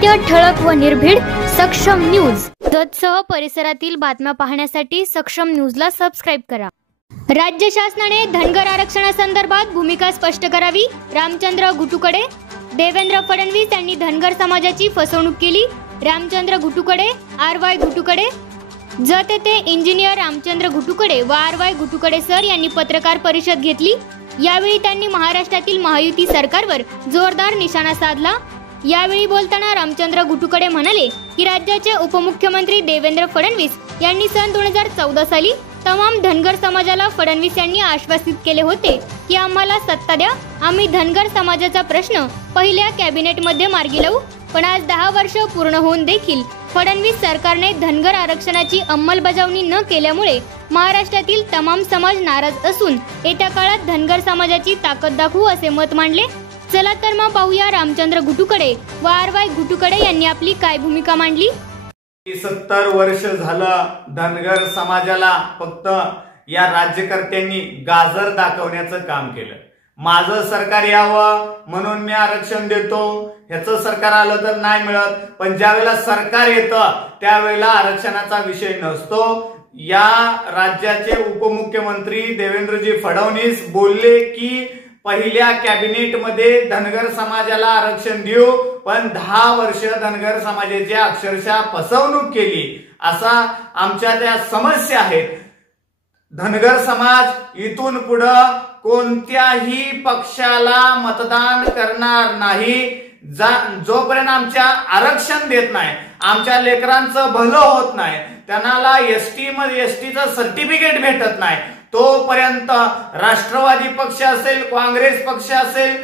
सत्य, ठळक व निर्भीड सक्षम न्यूज. जतसह परिसरातील बातम्या पाहण्यासाठी सक्षम न्यूजला सबस्क्राइब करा. राज्य शासनाने धनगर आरक्षणासंदर्भात भूमिका स्पष्ट करावी. रामचंद्र घुटुकडे. देवेंद्र फडणवीस यांनी धनगर समाजाची फसवणूक केली. रामचंद्र घुटुकडे, RY घुटुकडे. जत येथे इंजिनियर रामचंद्र घुटुकडे व RY घुटुकडे सर यांनी पत्रकार परिषद घेतली. यावेळी त्यांनी महाराष्ट्रातील महायुती सरकारवर जोरदार निशाणा साधला. यावेळी बोलताना रामचंद्र घुटुकडे म्हणाले की राज्याचे उपमुख्यमंत्री देवेंद्र फडणवीस यांनी सन 2014 साली तमाम धनगर समाजाला फडणवीस यांनी आश्वासित केले होते की आम्हाला सत्ता द्या, आम्ही धनगर समाजाचा प्रश्न पहिल्या कॅबिनेटमध्ये मार्गी लावू. पण आज 10 वर्ष पूर्ण होऊन देखील फडणवीस सरकारने धनगर आरक्षणाची अंमलबजावणी न केल्यामुळे महाराष्ट्रातील तमाम समाज नाराज असून येत्या काळात धनगर समाजाची ताकद दाखवू असे मत मांडले. चला तर मग पाहूया रामचंद्र घुटुकडे व RY घुटुकडे यांनी आपली काय भूमिका मांडली. 70 वर्ष झालं धनगर समाजाला फक्त या राज्यकर्त्यांनी गाजर दाखवण्याचं काम केलं. माझं सरकार यावं म्हणून मी आरक्षण देतो, ह्याचं सरकार आलं तर नाही मिळत. पण ज्यावेळेला सरकार येतं त्यावेळेला आरक्षणाचा विषय नसतो. या राज्याचे उपमुख्यमंत्री देवेंद्रजी फडणवीस बोलले की पहिल्या कॅबिनेटमध्ये धनगर समाजाला आरक्षण देऊ, पण 10 वर्ष धनगर समाजाची अक्षरशः फसवणूक केली. असा आमच्या त्या समस्या आहेत. धनगर समाज इथून पुढं कोणत्याही पक्षाला मतदान करणार नाही जोपर्यंत आमच्या आरक्षण देत नाही, आमच्या लेकरांचं भलं होत नाही, त्यांना एसटीचं सर्टिफिकेट भेटत नाही, तोपर्यंत राष्ट्रवादी पक्ष असेल, काँग्रेस पक्ष असेल,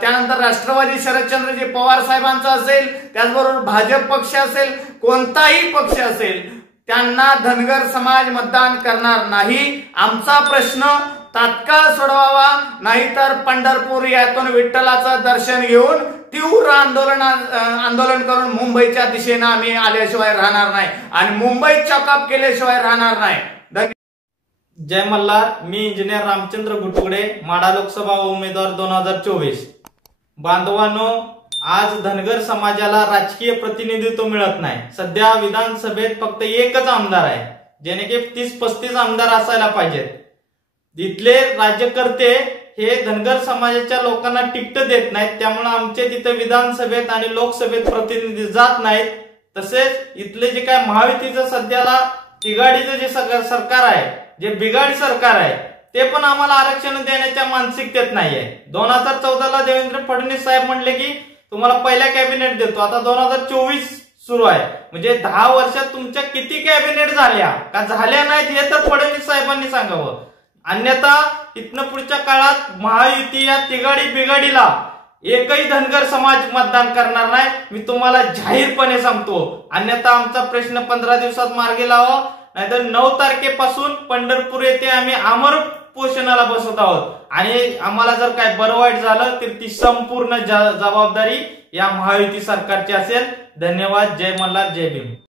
त्यानंतर राष्ट्रवादी शरदचंद्रजी पवार साहेबांचा असेल, त्याचबरोबर भाजप पक्ष असेल, कोणताही पक्ष असेल, त्यांना धनगर समाज मतदान करणार नाही. आमचा प्रश्न तात्काळ सोडवावा, नाहीतर पंढरपूर यातून विठ्ठलाचं दर्शन घेऊन तीव्र आंदोलन करून मुंबईच्या दिशेने आम्ही आल्याशिवाय राहणार नाही आणि मुंबईत चॉकअप केल्याशिवाय राहणार नाही. जय मल्हार. मी इंजिनियर रामचंद्र घुटुकडे, माढा लोकसभा उमेदवार 2024. बांधवांनो, आज धनगर समाजाला राजकीय प्रतिनिधित्व मिळत नाही. सध्या विधानसभेत फक्त एकच आमदार आहे, जेणे की 30-35 आमदार असायला पाहिजेत. इथले राज्यकर्ते हे धनगर समाजाच्या लोकांना तिकीट देत नाहीत, त्यामुळे आमचे तिथे विधानसभेत आणि लोकसभेत प्रतिनिधी जात नाहीत. तसेच इथले जे काय महायुतीचं सध्याला तिघाडीचं जे सरकार आहे, जे बिघाडी सरकार आहे, ते पण आम्हाला आरक्षण देण्याच्या मानसिकतेत नाहीये. 2014ला देवेंद्र फडणवीस साहेब म्हणले की तुम्हाला पहिल्या कॅबिनेट देतो. आता 2024 सुरू आहे, म्हणजे 10 वर्षात तुमच्या किती कॅबिनेट झाल्या का झाल्या नाहीत हे तर फडणवीस साहेबांनी सांगावं. अन्यथा इथनं पुढच्या काळात महायुती या तिघाडी बिघाडीला एकही धनगर समाज मतदान करणार नाही, मी तुम्हाला जाहीरपणे सांगतो. अन्यथा आमचा प्रश्न 15 दिवसात मार्गी लावा, नाहीतर 9 तारखेपासून पंढरपूर येथे आम्ही आमर पोषणाला बसत आहोत आणि आम्हाला जर काय बरं वाईट झालं तर ती संपूर्ण जबाबदारी या महायुती सरकारची असेल. धन्यवाद. जय मल्हार, जय भीम.